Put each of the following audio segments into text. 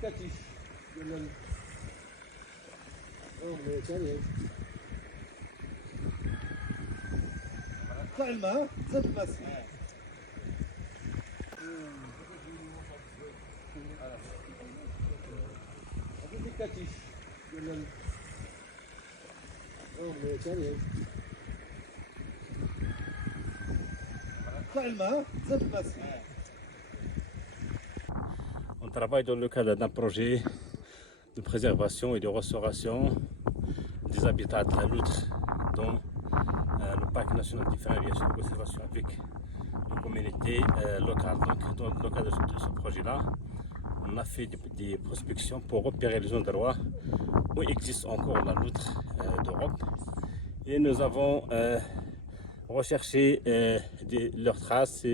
indicatif de طلع الماء زاد الماء indicatif de طلع الماء زاد الماء. On travaille dans le cadre d'un projet de préservation et de restauration des habitats de la loutre dans le parc national du Fin bien sûr de conservation avec les communautés locales. Donc dans le cadre de ce projet-là, on a fait des prospections pour repérer les endroits où existe encore la loutre d'Europe et nous avons recherché leurs traces,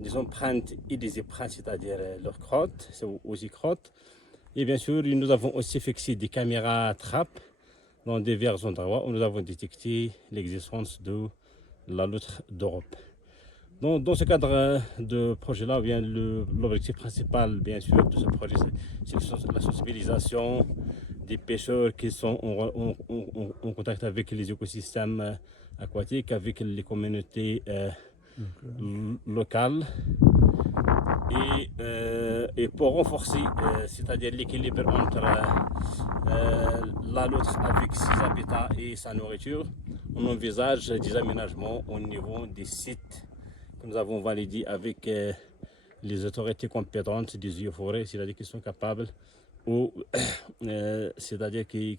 des empreintes et des empreintes, c'est-à-dire leurs crottes, aussi crottes. Et bien sûr, nous avons aussi fixé des caméras trappes dans divers endroits où nous avons détecté l'existence de la loutre d'Europe. Dans ce cadre de projet-là, l'objectif principal, bien sûr, de ce projet, c'est la sensibilisation des pêcheurs qui sont en contact avec les écosystèmes aquatiques, avec les communautés locales. Et pour renforcer, c'est-à-dire l'équilibre entre la loutre avec ses habitats et sa nourriture, on envisage des aménagements au niveau des sites que nous avons validés avec les autorités compétentes des eaux-forêts, c'est-à-dire qui sont capables, ou c'est-à-dire qui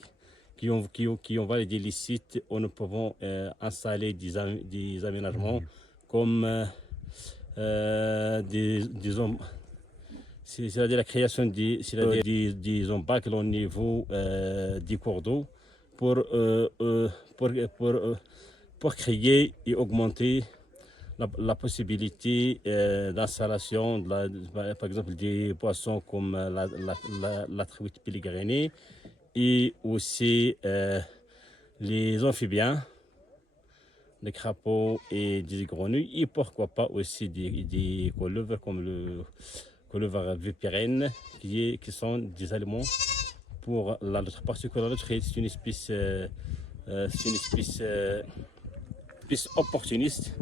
ont validé les sites où nous pouvons installer des aménagements comme c'est-à-dire la création des embâcles au niveau des cours d'eau pour créer et augmenter la possibilité d'installation, par exemple, des poissons comme la truite péligrinée et aussi les amphibiens, des crapauds et des grenouilles, et pourquoi pas aussi des couleuvres comme le couleuvre vipérine qui sont des aliments pour la loutre, parce que la loutre est une espèce opportuniste.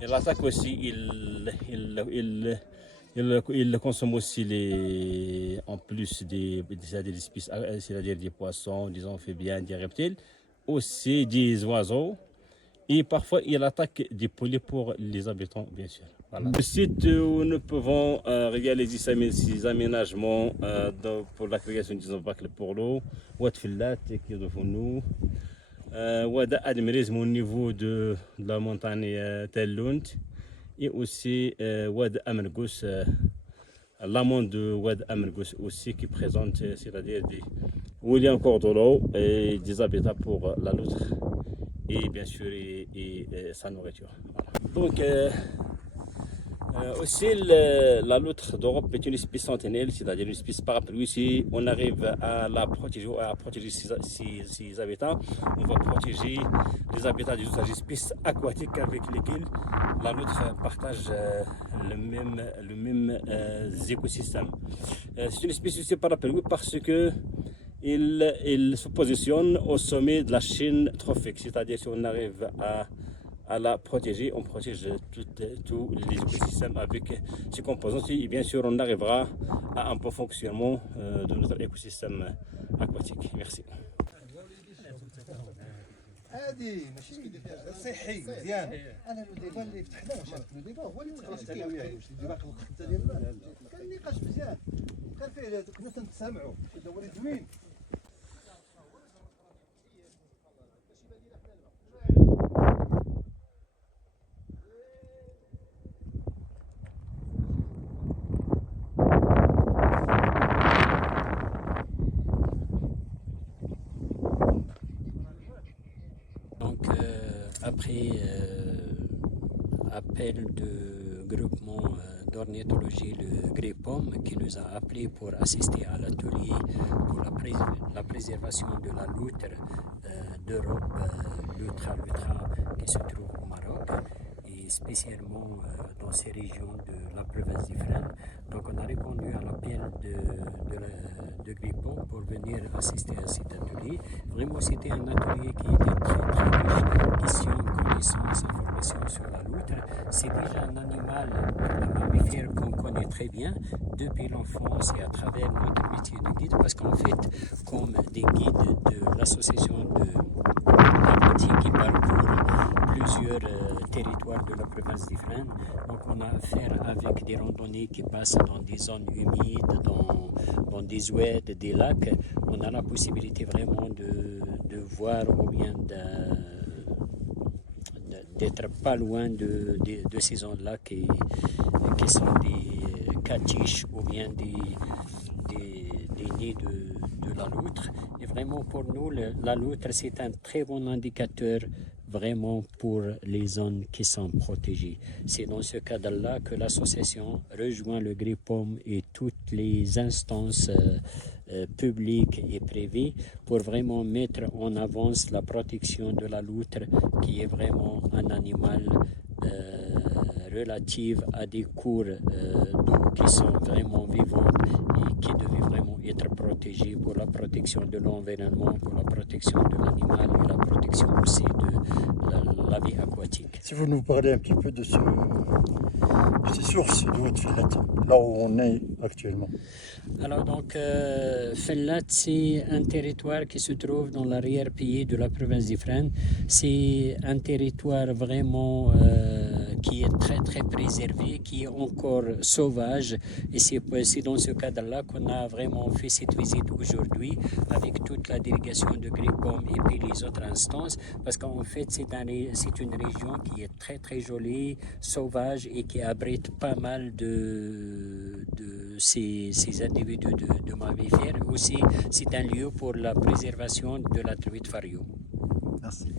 Elle attaque aussi, il consomme aussi en plus des espèces, c'est-à-dire des poissons, des amphibiens, des reptiles, aussi des oiseaux. Et parfois, il attaque des poulets pour les habitants, bien sûr. Voilà. Le site où nous pouvons réaliser ces aménagements pour la création des embâcles pour l'eau, Ouad Fillat qui est devant nous, Ouad Admirisme au niveau de la montagne Tel Lund, et aussi Ouad Amergous, l'amont de Ouad Amergous aussi qui présente, c'est-à-dire où il y a encore de l'eau et des habitats pour la loutre. Et bien sûr et sa nourriture. Voilà. Donc aussi la loutre d'Europe est une espèce sentinelle, c'est-à-dire une espèce parapluie. Si on arrive à la protéger, à protéger ses habitats, on va protéger les habitats des autres espèces aquatiques avec lesquelles la loutre partage le même écosystème. C'est une espèce aussi parapluie parce que il se positionne au sommet de la chaîne trophique, c'est-à-dire si on arrive à la protéger, on protège tous les écosystèmes avec ses composantes et bien sûr on arrivera à un bon fonctionnement de notre écosystème aquatique. Merci. عادي ماشي صحي مزيان. انا لو ديبا اللي فتحناه شاف لو ديبا هو اللي تقرا فيه واش ديبا الخطه ديال كان نقاش مزيان كان فيه كنا تنتسامعوا هذا هو اللي زوين. Donc, après appel de groupement d'ornithologie, le GRIPOM, qui nous a appelés pour assister à l'atelier pour la préservation de la loutre d'Europe, Loutre albutra, qui se trouve au Maroc. Et spécialement dans ces régions de la province d'Ifrane. Donc on a répondu à l'appel de Gripon pour venir assister à cet atelier. Vraiment, c'était un atelier qui était très riche, questions, connaissances, informations sur la loutre. C'est déjà un animal, un mammifère qu'on connaît très bien depuis l'enfance et à travers notre métier de guide, parce qu'en fait, comme des guides de l'association de qui parcourent plusieurs territoires de la province d'Ifrane. Donc on a affaire avec des randonnées qui passent dans des zones humides, dans des oueds, des lacs. On a la possibilité vraiment de voir ou bien d'être pas loin de ces zones-là qui sont des catiches ou bien des nids de la loutre. Et vraiment pour nous, la loutre, c'est un très bon indicateur vraiment pour les zones qui sont protégées. C'est dans ce cadre-là que l'association rejoint le GRIPOM et toutes les instances publiques et privées pour vraiment mettre en avance la protection de la loutre, qui est vraiment un animal relatif à des cours d'eau qui sont vraiment vivantes et qui devaient vraiment être protégées pour la protection de l'environnement, pour la protection de l'animal et la protection aussi de la vie aquatique. Si vous nous parlez un petit peu de ces sources d'eau de Fellat, là où on est actuellement. Alors donc, Fellat, c'est un territoire qui se trouve dans l'arrière-pays de la province d'Ifrane. C'est un territoire vraiment qui est très préservé, qui est encore sauvage. Et c'est dans ce cadre-là qu'on a vraiment fait cette visite aujourd'hui avec toute la délégation de GRIPOM et puis les autres instances, parce qu'en fait, c'est une région qui est très jolie, sauvage et qui abrite pas mal de ces individus de mammifères. Aussi, c'est un lieu pour la préservation de la truite fario. Merci.